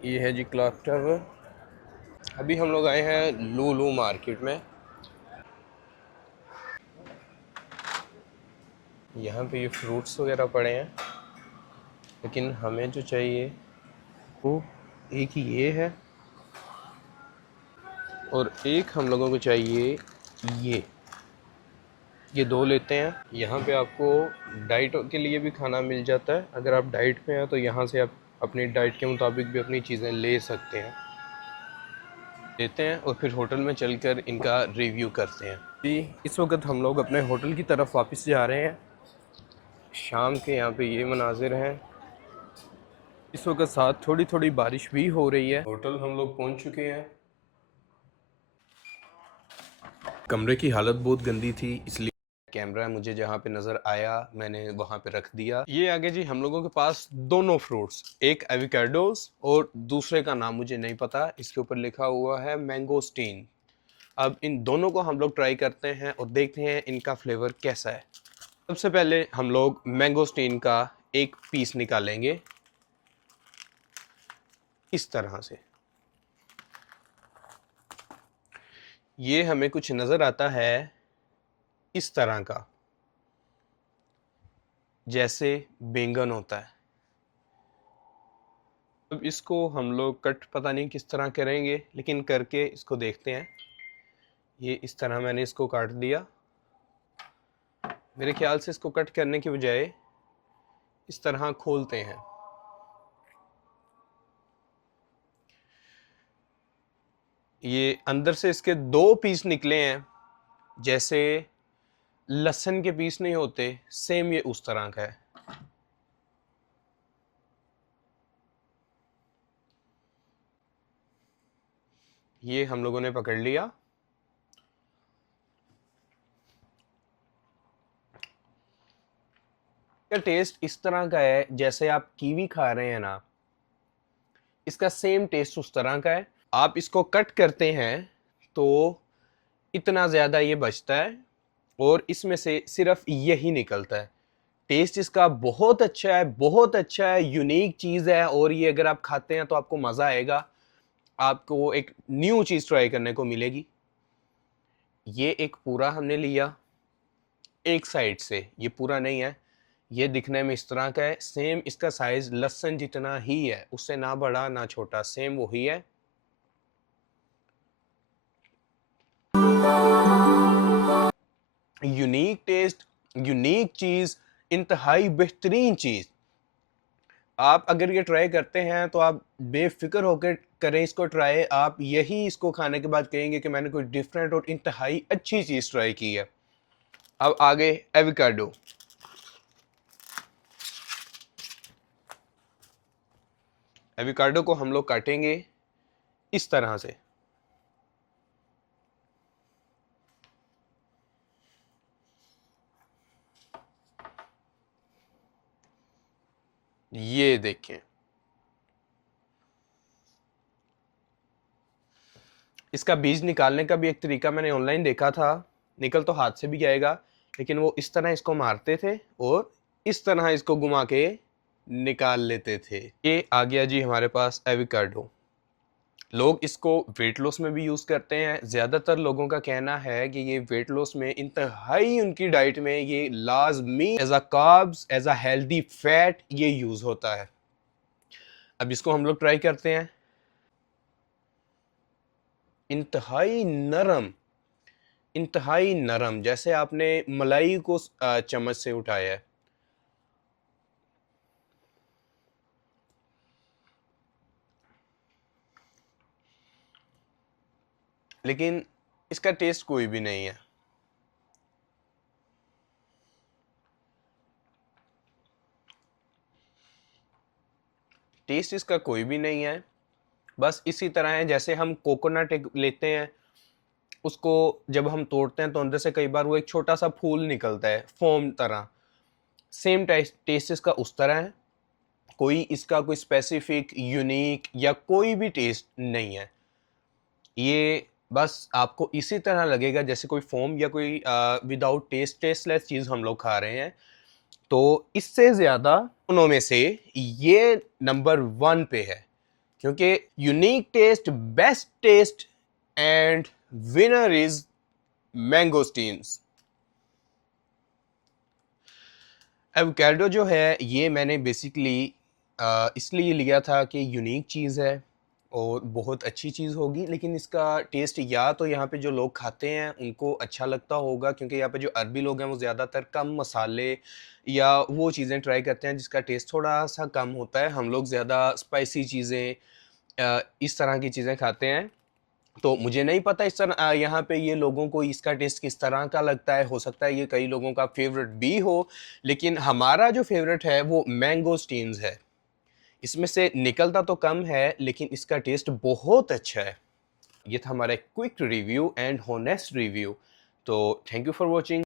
ये है जी clock tower. अभी हम लोग आए हैं लूलू मार्केट में। यहाँ पे ये फ्रूट्स वगैरह पड़े हैं, लेकिन हमें जो चाहिए वो एक ही ये है, और एक हम लोगों को चाहिए ये ये दो लेते हैं। यहाँ पे आपको डाइट के लिए भी खाना मिल जाता है। अगर आप डाइट पे हैं तो यहाँ से आप अपनी डाइट के मुताबिक भी अपनी चीज़ें ले सकते हैं, लेते हैं और फिर होटल में चलकर इनका रिव्यू करते हैं। जी, इस वक्त हम लोग अपने होटल की तरफ वापस जा रहे हैं। शाम के यहाँ पे ये मनाजिर हैं। इस वक्त साथ थोड़ी थोड़ी बारिश भी हो रही है। होटल हम लोग पहुँच चुके हैं। कमरे की हालत बहुत गंदी थी, इसलिए कैमरा मुझे जहाँ पे नज़र आया मैंने वहाँ पे रख दिया। ये आगे जी हम लोगों के पास दोनों फ्रूट्स, एक एवोकाडोस और दूसरे का नाम मुझे नहीं पता, इसके ऊपर लिखा हुआ है मैंगोस्टीन। अब इन दोनों को हम लोग ट्राई करते हैं और देखते हैं इनका फ्लेवर कैसा है। सबसे पहले हम लोग मैंगोस्टीन का एक पीस निकालेंगे इस तरह से। ये हमें कुछ नज़र आता है इस तरह का, जैसे बैंगन होता है। अब इसको हम लोग कट पता नहीं किस तरह करेंगे, लेकिन करके इसको देखते हैं। ये इस तरह मैंने इसको काट दिया। मेरे ख्याल से इसको कट करने की बजाय इस तरह खोलते हैं। ये अंदर से इसके दो पीस निकले हैं, जैसे लहसुन के पीस नहीं होते, सेम ये उस तरह का है। ये हम लोगों ने पकड़ लिया। का टेस्ट इस तरह का है जैसे आप कीवी खा रहे हैं ना, इसका सेम टेस्ट उस तरह का है। आप इसको कट करते हैं तो इतना ज़्यादा ये बचता है और इसमें से सिर्फ यही निकलता है। टेस्ट इसका बहुत अच्छा है, बहुत अच्छा है, यूनिक चीज़ है, और ये अगर आप खाते हैं तो आपको मज़ा आएगा। आपको एक न्यू चीज़ ट्राई करने को मिलेगी। ये एक पूरा हमने लिया एक साइड से, ये पूरा नहीं है। ये दिखने में इस तरह का है, सेम इसका साइज लहसुन जितना ही है, उससे ना बड़ा ना छोटा, सेम वही है। यूनिक टेस्ट, यूनिक चीज, इंतहाई बेहतरीन चीज। आप अगर ये ट्राई करते हैं तो आप बेफिक्र होकर करें इसको ट्राई। आप यही इसको खाने के बाद कहेंगे कि मैंने कोई डिफरेंट और इंतहाई अच्छी चीज ट्राई की है। अब आगे एवोकाडो। एवोकाडो को हम लोग काटेंगे इस तरह से। ये देखें, इसका बीज निकालने का भी एक तरीका मैंने ऑनलाइन देखा था। निकल तो हाथ से भी जाएगा, लेकिन वो इस तरह इसको मारते थे और इस तरह इसको घुमा के निकाल लेते थे। ये आ गया जी हमारे पास एवोकाडो। लोग इसको वेट लॉस में भी यूज़ करते हैं। ज़्यादातर लोगों का कहना है कि ये वेट लॉस में इंतहाई उनकी डाइट में ये लाजमी as a carbs, as a healthy fat ये यूज़ होता है। अब इसको हम लोग ट्राई करते हैं। इंतहाई नरम, इंतहाई नरम, जैसे आपने मलाई को चम्मच से उठाया है। लेकिन इसका टेस्ट कोई भी नहीं है। टेस्ट इसका कोई भी नहीं है। बस इसी तरह है जैसे हम कोकोनट लेते हैं, उसको जब हम तोड़ते हैं तो अंदर से कई बार वो एक छोटा सा फूल निकलता है फोम तरह। सेम टेस्ट इसका उस तरह है। कोई इसका कोई स्पेसिफिक यूनिक या कोई भी टेस्ट नहीं है। ये बस आपको इसी तरह लगेगा जैसे कोई फोम या कोई विदाउट टेस्ट, टेस्टलेस चीज़ हम लोग खा रहे हैं। तो इससे ज़्यादा उनों में से ये नंबर 1 पे है। क्योंकि unique taste, best taste and winner is mangosteens. Avocado जो है ये मैंने बेसिकली इसलिए लिया था कि यूनिक चीज़ है और बहुत अच्छी चीज़ होगी, लेकिन इसका टेस्ट या तो यहाँ पे जो लोग खाते हैं उनको अच्छा लगता होगा, क्योंकि यहाँ पे जो अरबी लोग हैं वो ज़्यादातर कम मसाले या वो चीज़ें ट्राई करते हैं जिसका टेस्ट थोड़ा सा कम होता है। हम लोग ज़्यादा स्पाइसी चीज़ें, इस तरह की चीज़ें खाते हैं। तो मुझे नहीं पता इस तरह यहाँ पे ये लोगों को इसका टेस्ट किस तरह का लगता है। हो सकता है ये कई लोगों का फेवरेट भी हो, लेकिन हमारा जो फेवरेट है वो मैंगोस्टीन्स है। इसमें से निकलता तो कम है लेकिन इसका टेस्ट बहुत अच्छा है। ये था हमारा quick review and honest review. तो थैंक यू फॉर वॉचिंग।